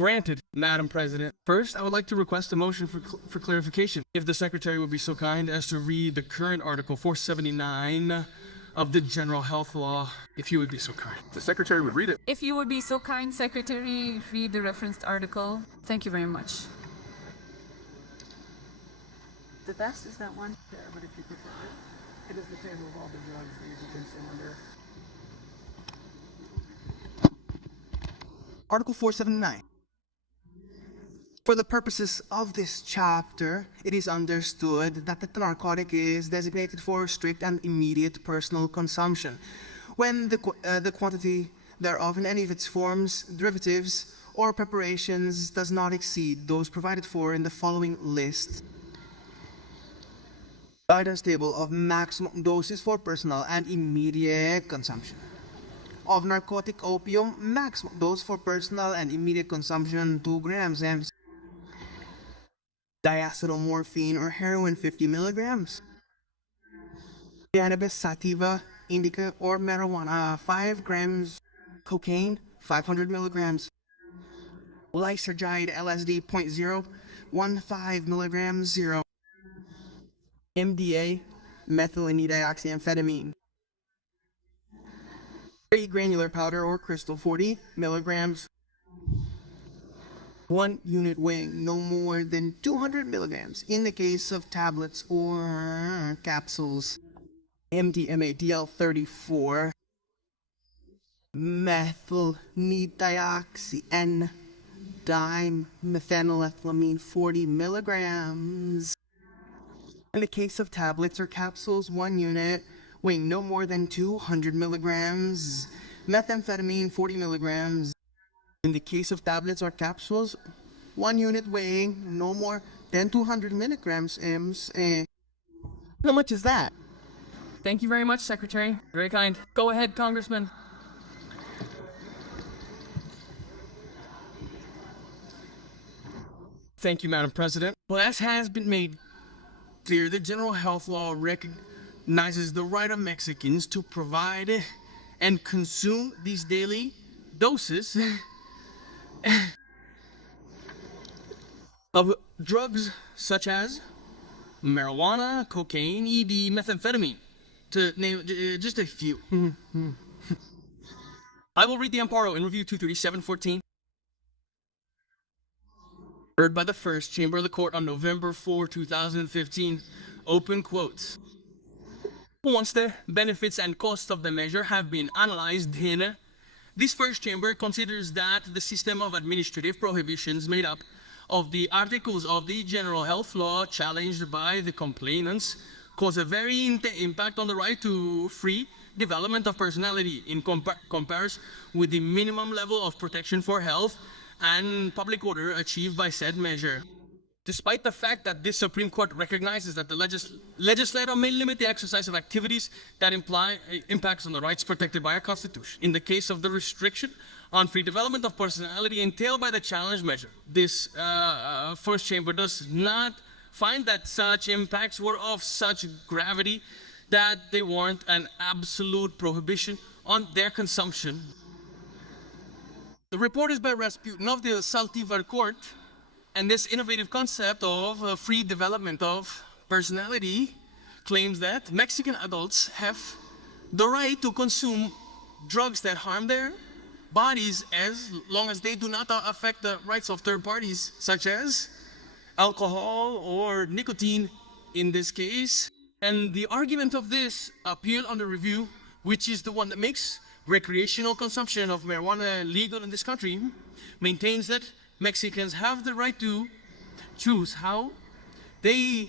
Granted, Madam President. First, I would like to request a motion for clarification. If the Secretary would be so kind as to read the current Article 479 of the General Health Law, if you would be so kind. The Secretary would read it. If you would be so kind, Secretary, read the referenced article. Thank you very much. The best is that one. Yeah, but if you prefer it, it is the table of all the drugs that you can consume under. Article 479. For the purposes of this chapter, it is understood that the narcotic is designated for strict and immediate personal consumption when the quantity thereof in any of its forms, derivatives, or preparations does not exceed those provided for in the following list. Guidance table of maximum doses for personal and immediate consumption. Of narcotic opium, maximum dose for personal and immediate consumption 2 grams, and diacetylmorphine or heroin 50 milligrams. Cannabis sativa, indica, or marijuana 5 grams. Cocaine 500 milligrams. Lysergide LSD 0.015 milligrams 0. MDA, methylphenidioxyamphetamine. Granular powder or crystal 40 milligrams. 1 unit weighing no more than 200 milligrams in the case of tablets or capsules. MDMA DL34. Methylphenidioxy dimethanoethylamine 40 milligrams. In the case of tablets or capsules, 1 unit weighing no more than 200 milligrams. Methamphetamine 40 milligrams. In the case of tablets or capsules, 1 unit weighing no more than 200 milligrams. How much is that? Thank you very much, Secretary. Very kind. Go ahead, Congressman. Thank you, Madam President. Well, as has been made clear, the General Health Law recognizes the right of Mexicans to provide and consume these daily doses of drugs such as marijuana, cocaine, ED, methamphetamine, to name just a few. I will read the amparo in Review 237-14. Heard by the First Chamber of the Court on November 4, 2015. Open quotes. Once the benefits and costs of the measure have been analyzed in this First Chamber considers that the system of administrative prohibitions made up of the articles of the General Health Law challenged by the complainants cause a very impact on the right to free development of personality in comparison with the minimum level of protection for health and public order achieved by said measure. Despite the fact that this Supreme Court recognizes that the legislator may limit the exercise of activities that imply impacts on the rights protected by our Constitution. In the case of the restriction on free development of personality entailed by the challenge measure, this First Chamber does not find that such impacts were of such gravity that they warrant an absolute prohibition on their consumption. The report is by Rasputin of the Saltivar Court, and this innovative concept of free development of personality claims that Mexican adults have the right to consume drugs that harm their bodies as long as they do not affect the rights of third parties, such as alcohol or nicotine in this case. And the argument of this appeal under review, which is the one that makes recreational consumption of marijuana legal in this country, maintains that Mexicans have the right to choose how they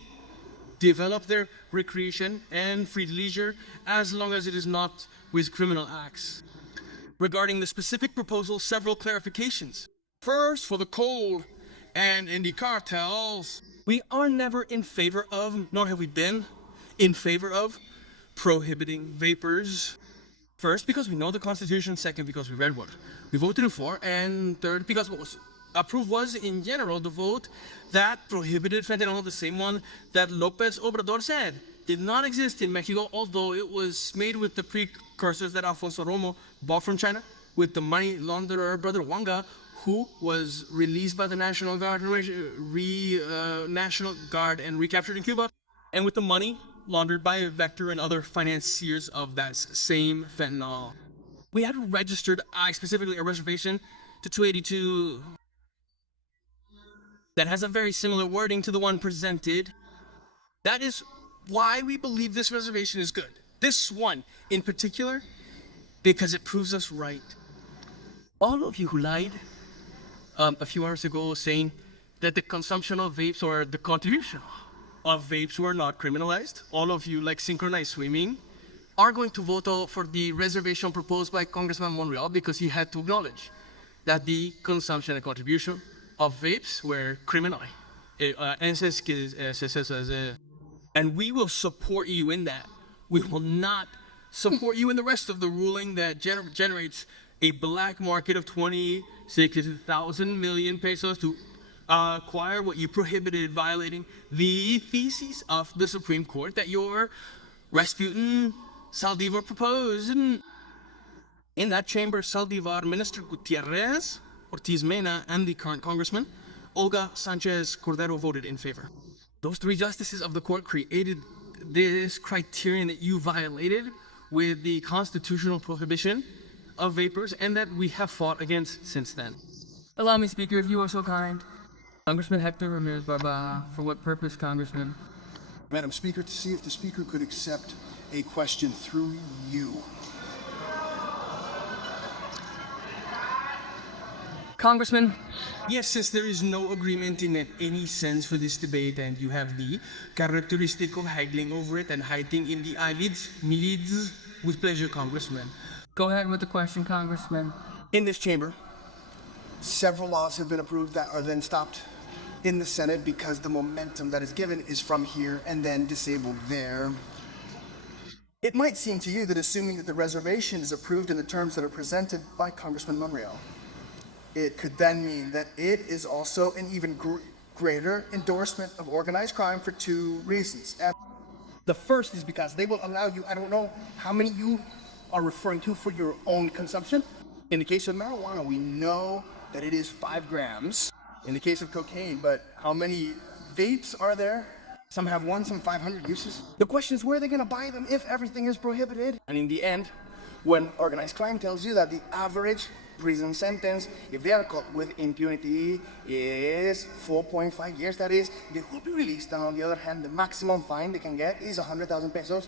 develop their recreation and free leisure as long as it is not with criminal acts. Regarding the specific proposal, several clarifications. First, for the coal and indie cartels, we are never in favor of, nor have we been in favor of, prohibiting vapors. First, because we know the Constitution. Second, because we read what we voted for. And third, because what was approved was, in general, the vote that prohibited fentanyl, the same one that López Obrador said did not exist in Mexico, although it was made with the precursors that Alfonso Romo bought from China with the money launderer brother Wanga, who was released by the National Guard and recaptured in Cuba, and with the money laundered by Vector and other financiers of that same fentanyl. We had registered, specifically a reservation to 282 that has a very similar wording to the one presented. That is why we believe this reservation is good. This one in particular, because it proves us right. All of you who lied a few hours ago saying that the consumption of vapes or the contribution of vapes were not criminalized, all of you like synchronized swimming, are going to vote for the reservation proposed by Congressman Monreal because he had to acknowledge that the consumption and contribution of vapes were criminal. And we will support you in that. We will not support you in the rest of the ruling that generates a black market of 26,000 million pesos to acquire what you prohibited, violating the theses of the Supreme Court that your Rasputin Saldivar proposed. And in that chamber, Saldivar, Minister Gutierrez, Ortiz Mena, and the current Congressman, Olga Sanchez Cordero, voted in favor. Those three justices of the court created this criterion that you violated with the constitutional prohibition of vapors, and that we have fought against since then. Allow me, Speaker, if you are so kind. Congressman Hector Ramirez Barba, for what purpose, Congressman? Madam Speaker, to see if the Speaker could accept a question through you. Congressman? Yes, since there is no agreement in any sense for this debate, and you have the characteristic of haggling over it and hiding in the eyelids, with pleasure, Congressman. Go ahead with the question, Congressman. In this chamber, several laws have been approved that are then stopped in the Senate because the momentum that is given is from here and then disabled there. It might seem to you that assuming that the reservation is approved in the terms that are presented by Congressman Monreal, it could then mean that it is also an even greater endorsement of organized crime for two reasons. And the first is because they will allow you, I don't know how many you are referring to for your own consumption. In the case of marijuana, we know that it is 5 grams. In the case of cocaine, but how many vapes are there? Some have 1, some 500 uses. The question is, where are they going to buy them if everything is prohibited? And in the end, when organized crime tells you that the average prison sentence, if they are caught with impunity, is 4.5 years, that is, they will be released. And on the other hand, the maximum fine they can get is 100,000 pesos.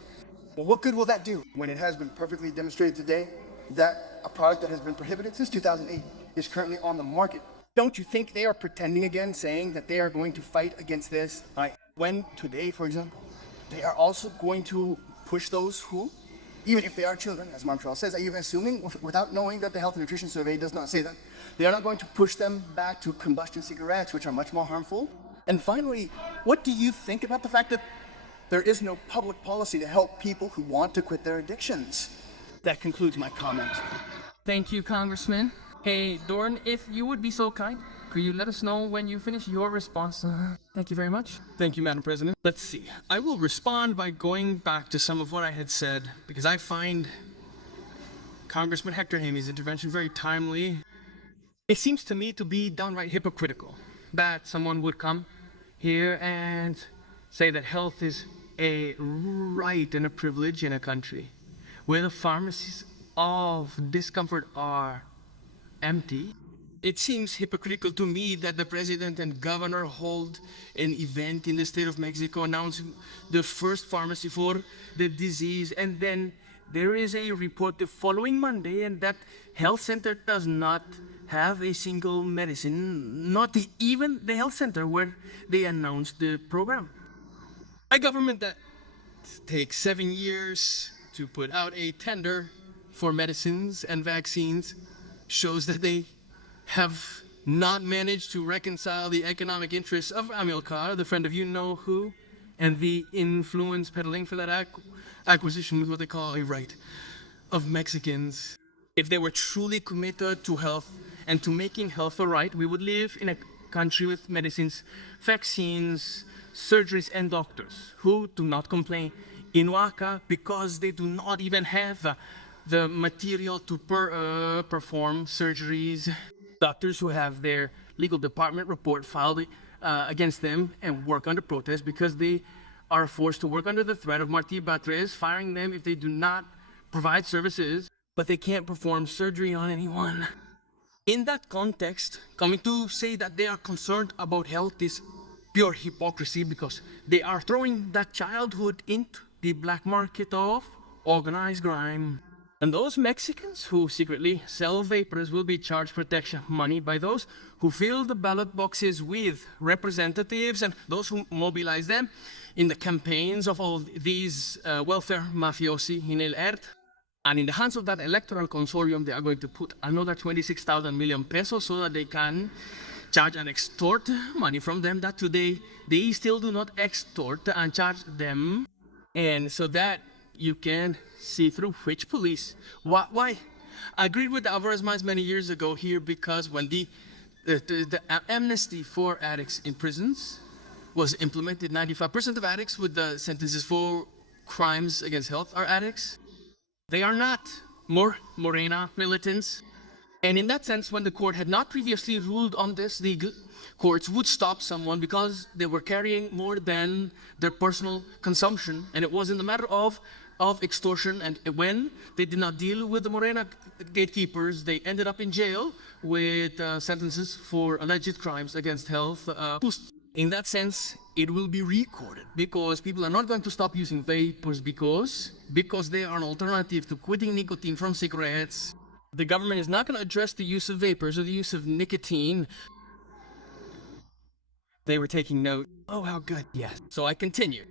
Well, what good will that do when it has been perfectly demonstrated today that a product that has been prohibited since 2008 is currently on the market? Don't you think they are pretending again, saying that they are going to fight against this? When today, for example, they are also going to push those who, even if they are children, as Montreal says, are you assuming, without knowing that the Health and Nutrition Survey does not say that, they are not going to push them back to combustion cigarettes, which are much more harmful? And finally, what do you think about the fact that there is no public policy to help people who want to quit their addictions? That concludes my comment. Thank you, Congressman. Hey, Döring, if you would be so kind, could you let us know when you finish your response? Thank you very much. Thank you, Madam President. Let's see. I will respond by going back to some of what I had said, because I find Congressman Hector Ramírez's intervention very timely. It seems to me to be downright hypocritical that someone would come here and say that health is a right and a privilege in a country where the pharmacies of discomfort are empty. It seems hypocritical to me that the president and governor hold an event in the state of Mexico announcing the first pharmacy for the disease, and then there is a report the following Monday and that health center does not have a single medicine, not even the health center where they announced the program. A government that takes 7 years to put out a tender for medicines and vaccines shows that they have not managed to reconcile the economic interests of Amilcar, the friend of you-know-who, and the influence peddling for that acquisition with what they call a right of Mexicans. If they were truly committed to health and to making health a right, we would live in a country with medicines, vaccines, surgeries, and doctors who do not complain in Oaxaca because they do not even have the material to perform surgeries. doctors who have their legal department report filed against them and work under protest because they are forced to work under the threat of Martí Batres firing them if they do not provide services, but they can't perform surgery on anyone. In that context, coming to say that they are concerned about health is pure hypocrisy because they are throwing that childhood into the black market of organized crime. And those Mexicans who secretly sell vapors will be charged protection money by those who fill the ballot boxes with representatives and those who mobilize them in the campaigns of all these welfare mafiosi in El ERT. And in the hands of that electoral consortium, they are going to put another 26,000 million pesos so that they can charge and extort money from them that today they still do not extort and charge them. And so that you can see through which police. Why? I agreed with Alvarez Mines many years ago here because when the amnesty for addicts in prisons was implemented, 95% of addicts with the sentences for crimes against health are addicts. They are not more Morena militants. And in that sense, when the court had not previously ruled on this, the courts would stop someone because they were carrying more than their personal consumption. And it was in the matter of extortion. And when they did not deal with the Morena gatekeepers, they ended up in jail with sentences for alleged crimes against health. In that sense, it will be recorded because people are not going to stop using vapors because they are an alternative to quitting nicotine from cigarettes. The government is not going to address the use of vapors or the use of nicotine. They were taking note. Oh, how good. Yes. So I continue.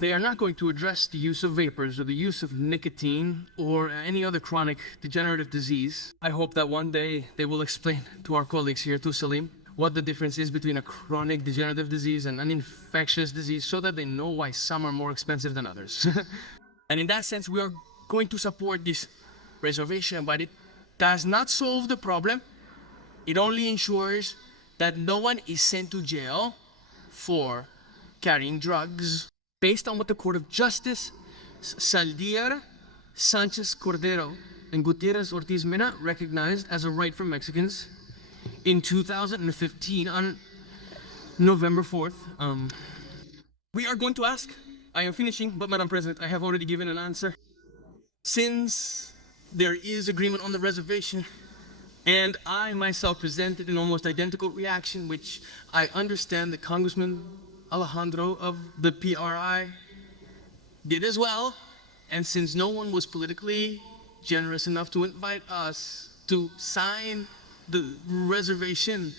They are not going to address the use of vapors or the use of nicotine or any other chronic degenerative disease. I hope that one day they will explain to our colleagues here, to Salim, what the difference is between a chronic degenerative disease and an infectious disease so that they know why some are more expensive than others. And in that sense, we are going to support this reservation, but it does not solve the problem. It only ensures that no one is sent to jail for carrying drugs. Based on what the Court of Justice, Saldier, Sanchez Cordero, and Gutierrez Ortiz Mena recognized as a right for Mexicans in 2015 on November 4th. We are going to ask, I am finishing, but Madam President, I have already given an answer. Since there is agreement on the reservation, and I myself presented an almost identical reaction, which I understand that Congressman Alejandro of the PRI did as well, and since no one was politically generous enough to invite us to sign the reservation,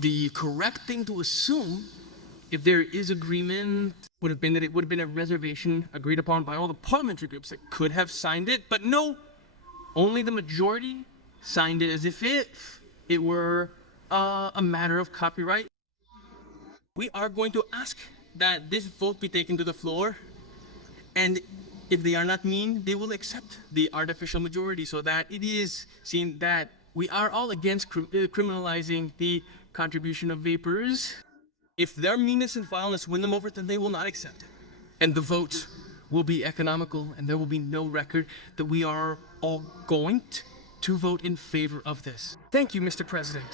the correct thing to assume, if there is agreement, would have been that it would have been a reservation agreed upon by all the parliamentary groups that could have signed it, but no, only the majority signed it as if it were a matter of copyright. We are going to ask that this vote be taken to the floor, and if they are not mean, they will accept the artificial majority so that it is seen that we are all against criminalizing the contribution of vapors. If their meanness and violence win them over, then they will not accept it. And the vote will be economical, and there will be no record that we are all going to vote in favor of this. Thank you, Mr. President.